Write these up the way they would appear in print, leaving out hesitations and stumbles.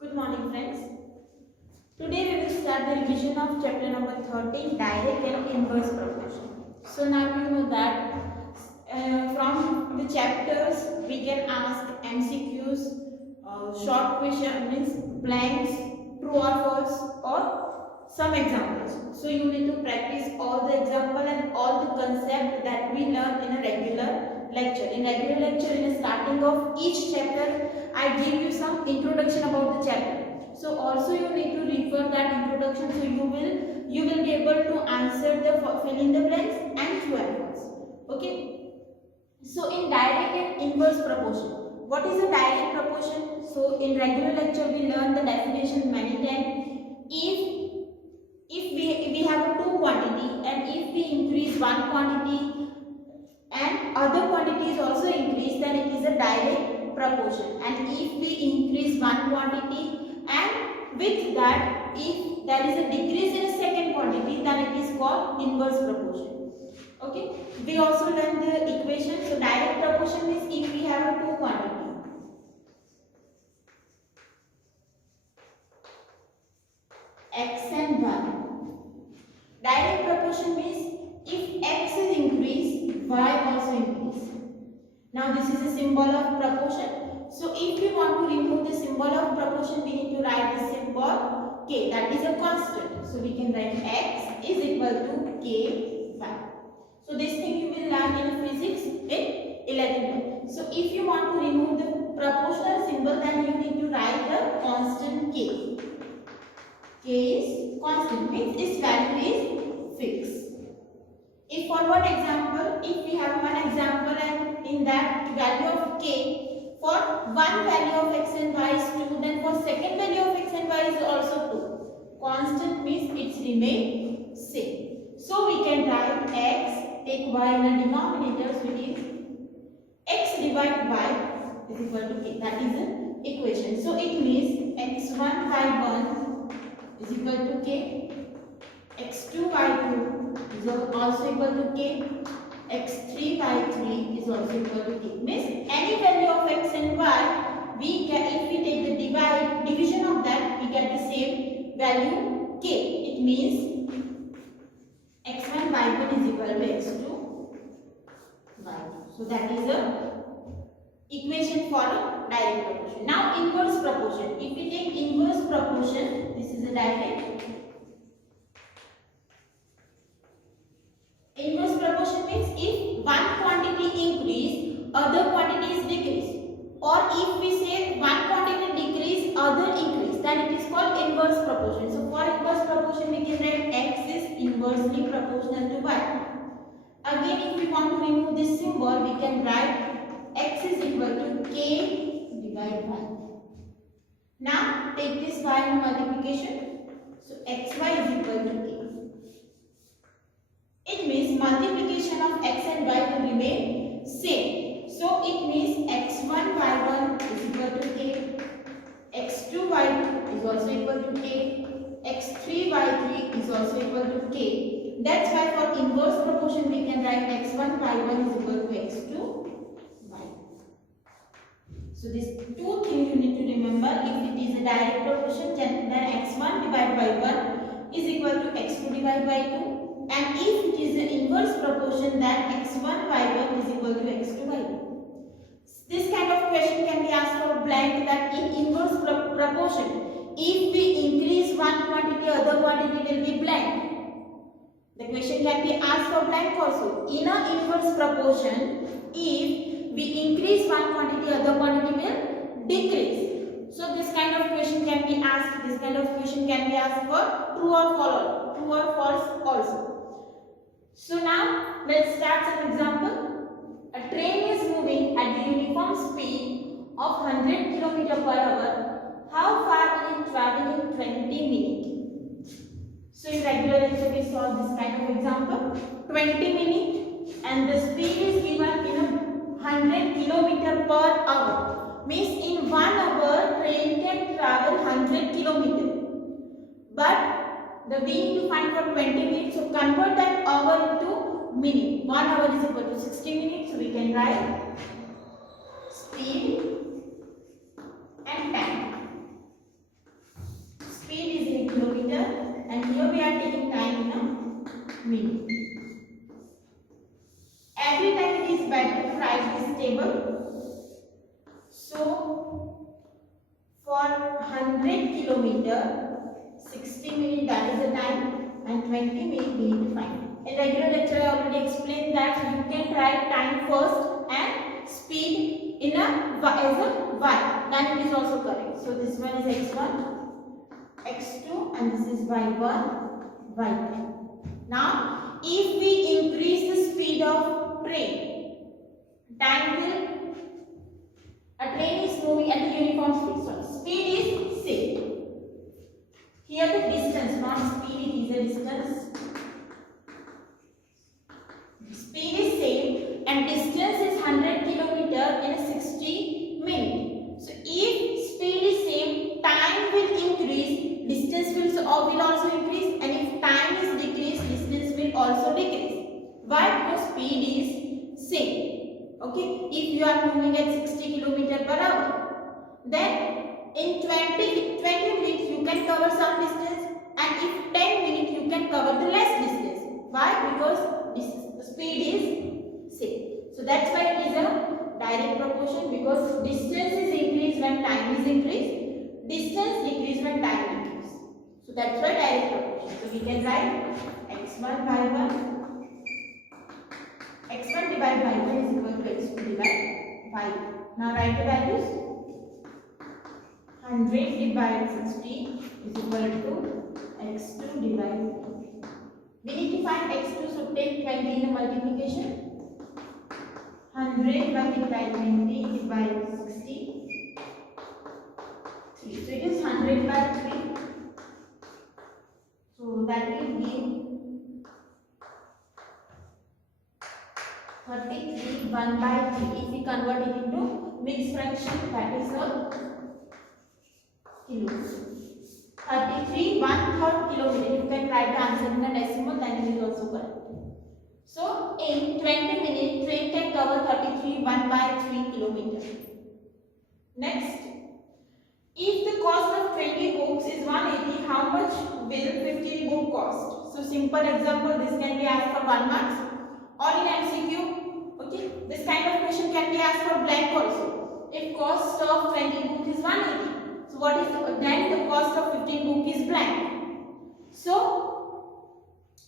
Good morning, friends. Today we will start the revision of chapter number 13, direct and inverse proportion. So now you know that from the chapters we can ask MCQs, short question means blanks, true or false, or some examples. So you need to practice all the example and all the concept that we learn in a regular lecture. In regular lecture, in the starting of each chapter, I give you some introduction about the chapter. So also you need to refer that introduction, so you will be able to answer the fill in the blanks and true and false. Okay. So in direct and inverse proportion, what is a direct proportion? So in regular lecture we learn the definition many times. If we have a two quantity and if we increase one quantity and other quantity is also increased, then it is a direct proportion. And if we increase one quantity and with that if there is a decrease in a second quantity, then it is called inverse proportion. Okay, we also learn the equation. So direct proportion means if we have a two quantity x and y. Direct proportion means if x is increased, y also increase. Now this is a symbol of proportion. So if we want to remove the symbol of proportion, we need to write the symbol k, that is a constant. So we can write x is equal to k y. So this thing you will learn in physics in 11th. So if you want to remove the proportional symbol, then you need to write the constant k. K is constant, means its value is fixed. If for one example, if we have one example and in that value of k, for one value of x and y is 2, then for second value of x and y is also 2. Constant means it remains same. So we can write x, take y in the denominator, which is x divided y is equal to k. That is an equation. So it means x1 y1 is equal to k, x2 y2 is also equal to k, x3 y3 is also equal to k. Means any value of x and y, we can, if we take the division of that, we get the same value k. It means x1 y1 is equal to x2 y2. So that is the equation for a direct proportion. Now inverse proportion. If we take inverse proportion, this is a direct. Inverse proportion means if one quantity increase, other quantity is decrease. Or if we say one quantity decrease, other increase, then it is called inverse proportion. So for inverse proportion, we can write x is inversely proportional to y. Again, if we want to remove this symbol, we can write x is equal to k divided y. Now take this y in multiplication. So xy is equal to k. It means multiplication of x and y will remain same. So it means x1 y1 is equal to k, x2 y2 is also equal to k, x3 y3 is also equal to k. That's why for inverse proportion we can write x1 y1 is equal to x2 y. So these two things you need to remember. If it is a direct proportion, then x1 divided by 1 is equal to x2 divided by 2. And if it is an inverse proportion, then x1 y1 is equal to x2 y2. This kind of question can be asked for blank, that in inverse proportion, if we increase one quantity, other quantity will be blank. The question can be asked for blank also. In an inverse proportion, if we increase one quantity, other quantity will decrease. So this kind of question can be asked. This kind of question can be asked for true or false also. So now let's start some example. A train is moving at the uniform speed of 100 km per hour. How far will it travel in 20 minutes? So in regular lecture we saw this kind of example. 20 minutes and the speed is given in 100 km per hour. Means in 1 hour train can travel 100 km. But we need to find for 20 minutes. So convert that hour into minute. 1 hour is equal to 60 minutes. So we can write speed and time. we are taking time in a minute. Every time it is better to write this table. So for 100 kilometer, 60 minutes that is the time, and 20 minutes we need to find. In regular lecture I already explained that you can write time first and speed in a as a y, then it is also correct. So this one is x1, x2, and this is y1, y2. Now if we increase the speed of train, time will, a train is moving at a uniform speed, so speed is same. Here the distance, not speed, it is a distance. Speed is same and distance is 100 kilometer in 60 minutes. So if speed is same, time will increase, distance will also increase, and if time is decreased, distance will also decrease. Why? Because speed is same. Okay, if you are moving at 60 kilometer per hour, then in 20 minutes you can cover some distance, and if 10 minutes you can cover the less distance. Why? Because speed is same. So that's why it is a direct proportion, because distance is increased when time is increased, distance decrease when time decrease. So that's why direct proportion. So we can write x1 y1, x1 divided by y1 is equal to x2 divided by y2. Now write the values. 100 divided 60 is equal to x2 divided. We need to find x2, so take 20 in the multiplication. 100 multiplied 20 divided 60. 3. So it is 100 by 3. So that will give 33 1 by 3. If we convert it into mixed fraction, that is a kilo. 33 1/3 kilometer. You can write the answer in a decimal, then it is also correct. So in 20 minutes, train can cover 33 1 by 3 kilometer. Next, if the cost of 20 books is 180, how much will 15 book cost? So simple example, this can be asked for 1 marks or in MCQ. Okay, this kind of question can be asked for blank also. If cost of 20 book is 180, so what is then the cost of 15 book is blank. So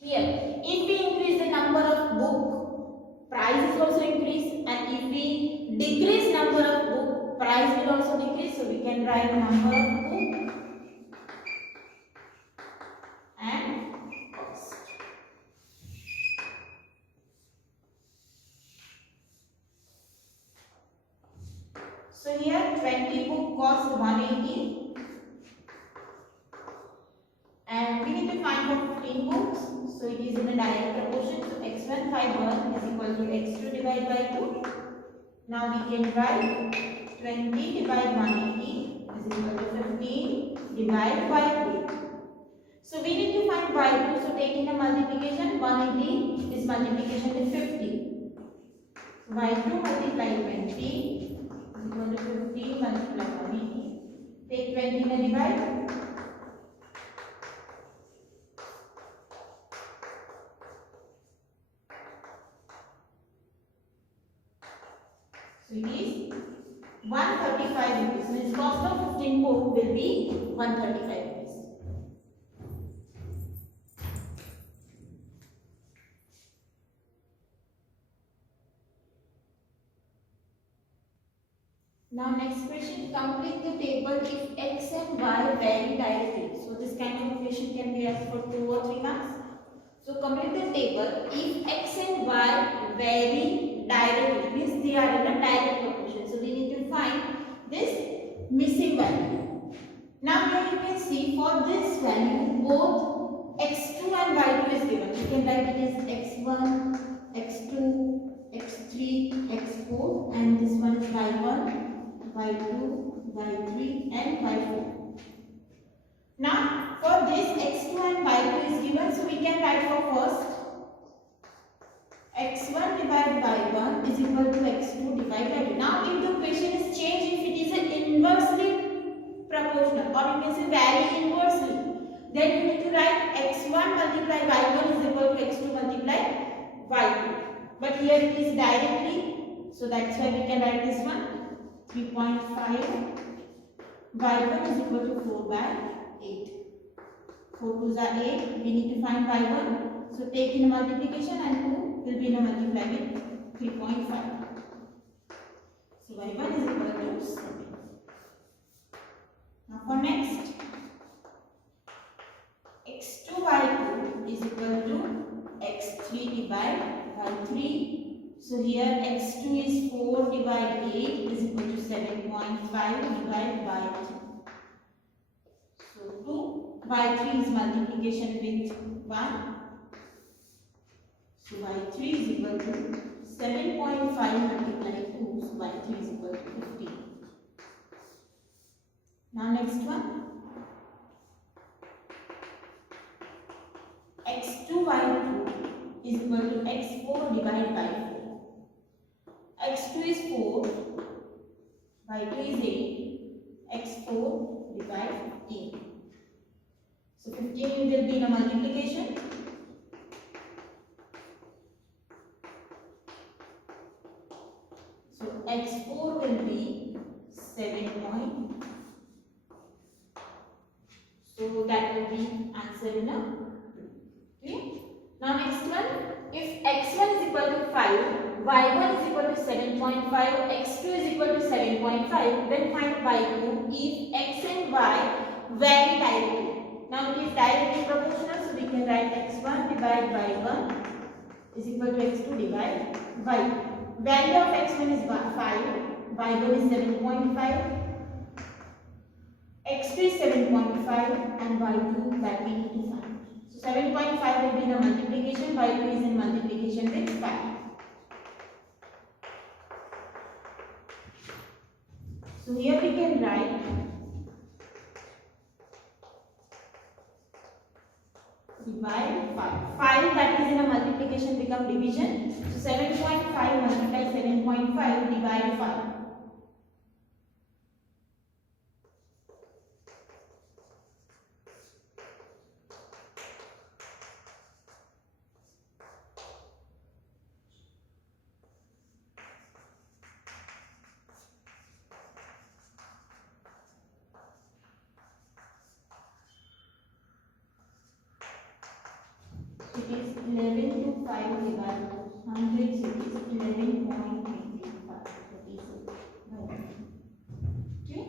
here, if we increase the number of book, price is also increase, and if we decrease number of book, price will also decrease. So we can write number of book and cost. So here 20 book cost 180, and we need to find for 15 books. So it is in a direct proportion. So x1 5/1 is equal to x2 divided by 2. Now we can write 20 divided 180 is equal to 15 divided by 3. So we need to find y2. So taking the multiplication, 180 is multiplication with 50. y2 multiplied 20 is equal to 50 multiplied 180. Take 20 and divide. So it is 135 rupees. So its cost of 15 book will be 135 rupees. Now next question, complete the table if x and y vary directly. So this kind of question can be asked for 2 or 3 marks. So complete the table if x and y vary directly, means they are in a direct proportion. So we need to find this missing value. Now here you can see for this value both x2 and y2 is given. You can write it as x1, x2, x3, x4, and this one is y1, y2, y3, and y4. Now for this x2 and y2 is given, so we can write for first x1 divided by 1 is equal to x2 divided by 2. Now if the question is changed, if it is an inversely proportional, or you can say vary inversely, then you need to write x1 multiply y1 is equal to x2 multiply y2. But here it is directly, so that's why we can write this one 3.5 y1 is equal to 4 by 8. 4 2s are 8. We need to find y1. So take in a multiplication and 2 will be in a multiply with 3.5. So y1 is equal to 7. Now for next, x2 y2 is equal to x3 divided by 3. So here x2 is 4 divided 8 is equal to 7.5 divided by 3. So 2 by 3 is multiplication with 1. So y3 is equal to 7.5 multiplied 2. So y3 is equal to 15. Now next one. x2 y2 is equal to x4 divided by 4. x2 is 4, y2 is 8, x4 divided 8. So 15 will be in a multiplication. So x4 will be 7 point. So that will be answer in a. Okay. Now next one, if x1 is equal to 5, y1 is equal to 7.5, x2 is equal to 7.5, then find y2 if x and y vary directly. Now it is directly proportional, so we can write x1 divided by y1 is equal to x2 divided by y2. Value of x1 is 5, y1 is 7.5, x2 is 7.5 and y2 that we need to find. 7.5 will be in a multiplication, y2 is in multiplication with 5. So here we can write divide 5. 5 that is in a multiplication become division. So 7.5 multiply 7.5 divide 5. It is 11 to 5 divided 100, so it is 11.25. Okay.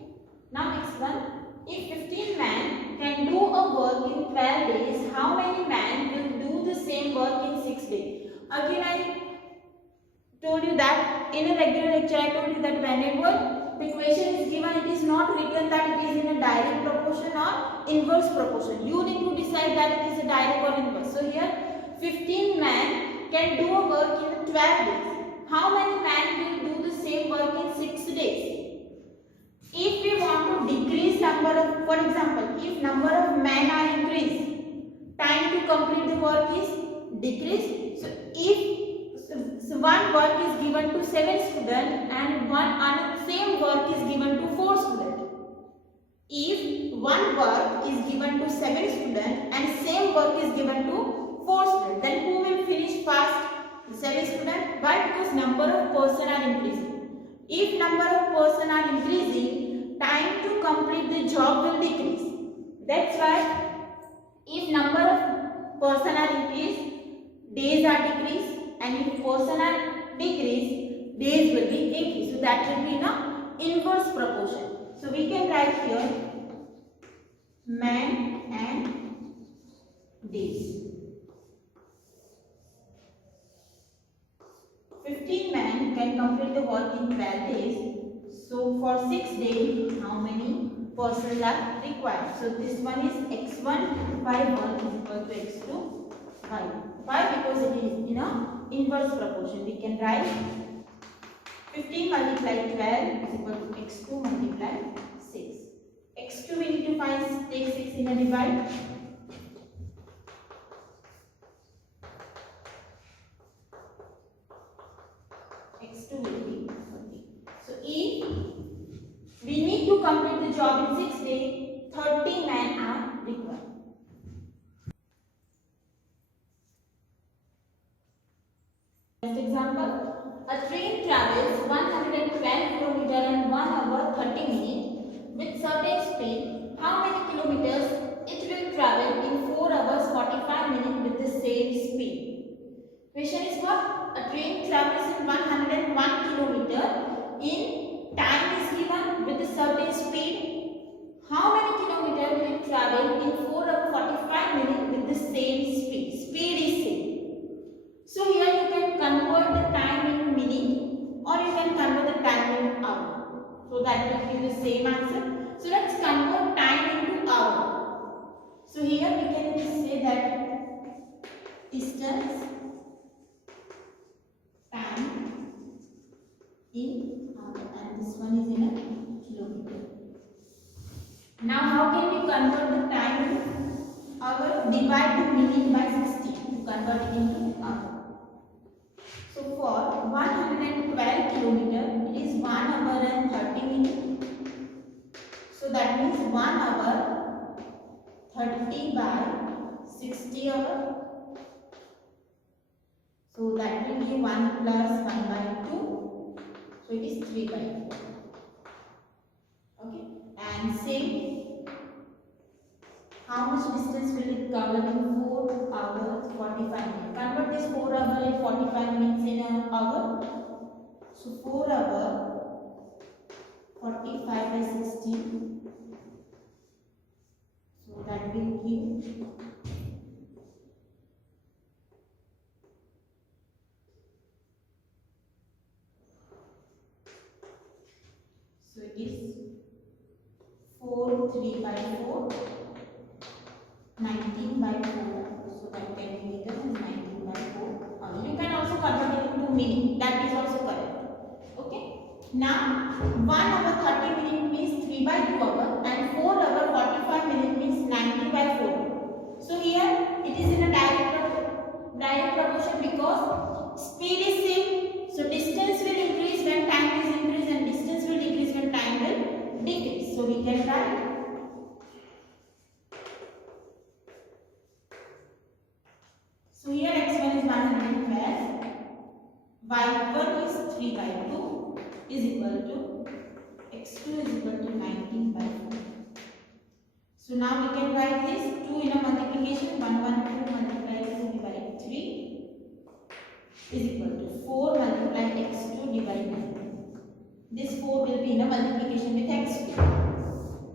Now next one. If 15 men can do a work in 12 days, how many men will do the same work in 6 days? Again I told you that in a regular lecture I told you that whenever the equation is given, it is not written that it is in a direct proportion or inverse proportion. You need to decide that it is a direct or inverse. So here 15 men can do a work in 12 days. How many men will do the same work in 6 days? If we want to decrease number of, for example, if number of men are increased, time to complete the work is decreased. So if one work is given to 7 students and same work is given to 4 students. If one work is given to 7 students and same work is given to 4 students, then who will finish fast? The 7 students. Why? Because number of persons are increasing. If number of persons are increasing, time to complete the job will decrease. That's why if number of persons are increased, days are decreased, and if persons are decreased, days will be increased. So that will be in a inverse proportion. So we can write here men and days. 15 men can complete the work in 12 days. So for 6 days, how many persons are required? So this one is x1 by 1 is equal to x2 by 1. Why? Because it is in a inverse proportion. We can write 15 multiplied 12 is equal to x2 multiplied 6. x2 we need to find, take 6 in a divide. x2 will be 30. So if we need to complete the job in 6 days, 30 men are required. a train travels in 101 kilometer in time is given with a certain speed. How many kilometers will it travel in 4 hours 45 minutes with the same speed? Speed is same. So here you can convert the time in minute or you can convert the time in hour. So that will give the same answer. So let's convert time into hour. So here we can say that distance, time in hour, and this one is in a kilometer. Now how can we convert the time in hour? Divide the minute by 60 to convert it into hour. So for 112 kilometer, it is 1 hour and 30 minutes. So that means 1 hour 30 by 60 hour. So that will be 1 plus 1 by 2. So it is 3 by 2. Okay. And same, how much distance will it cover in 4 hours 45 minutes? Convert this 4 hours in 45 minutes in an hour. So 4 hours 45 by 60. So that will give 4 3 by 4 19 by 4. So that can be written as 19 by 4. You can also convert it into minute. That is also correct. Okay. Now 1 hour 30 minutes means 3 by 2 hours and 4 hour 45 minutes means 90 by 4. So here it is in a direct proportion because speed is same. So distance will increase when time is increased and distance will decrease when time will decrease. So we can write so here x1 is 112, y1 is 3 by 2 is equal to x2 is equal to 19 by 4. So now we can write this 2 in a multiplication 112 multiplied 2 divided 3 is equal to 4 multiplied x2 divided 2. This 4 will be in a multiplication with x2.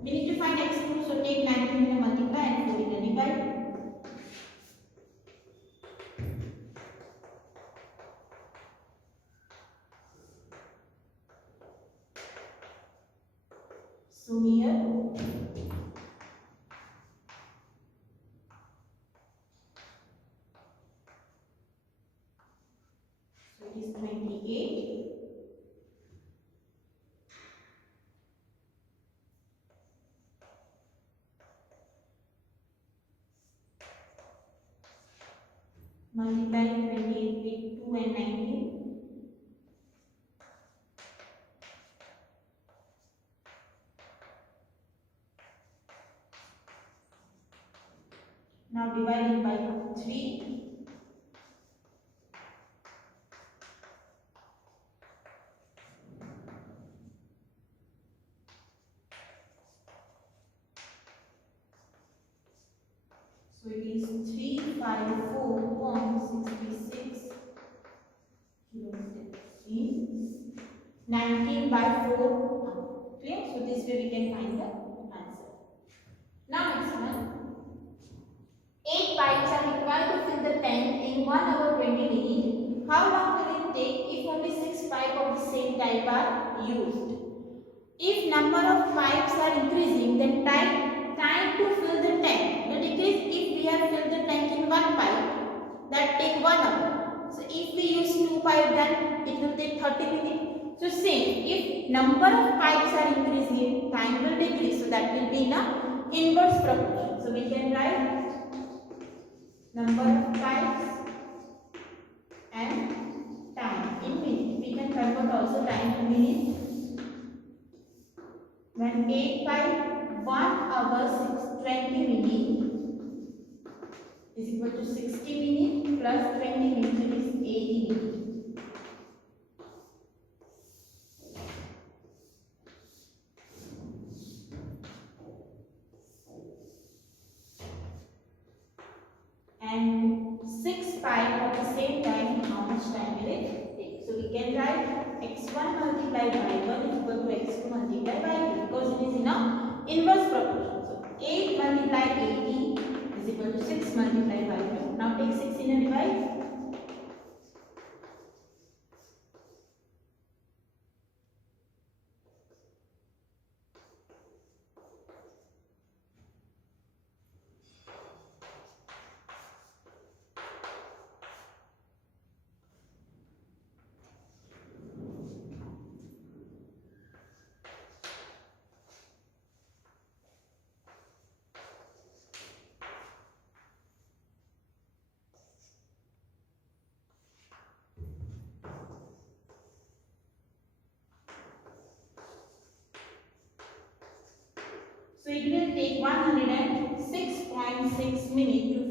We need to find x2, so take 19 in a multiply and 4 in a divide. So here so it is 28. Multiply 28 with 2 and 19. Now divide it by 3. So it is 354.66 kilometers in 19 by 4. Clear? So this way we can find the answer. Now next one. 8 pipes are required to fill the tank in 1 hour 20 minutes. How long will it take if only 6 pipes of the same type are used? If number of pipes are increasing, then time to fill the tank will decrease. If we have filled the tank in 1 pipe, that take 1 hour. So if we use 2 pipes, then it will take 30 minutes. So same, if number of pipes are increasing, time will decrease. So that will be in a inverse proportion. So we can write number of pipes and time in minutes. We can convert also time to minutes. When 8 pipe 1 hour 20 minutes is equal to 60 minutes plus 20 minutes, it is 80 minutes. And 6 pipe at the same time, how much time will x1 multiplied by 1 is equal to x2 multiplied by 2 because it is in a inverse proportion. So 8 multiplied 80 is equal to 6 multiplied by 2. Now take 6 in a divide. So it will take 106.6 minutes to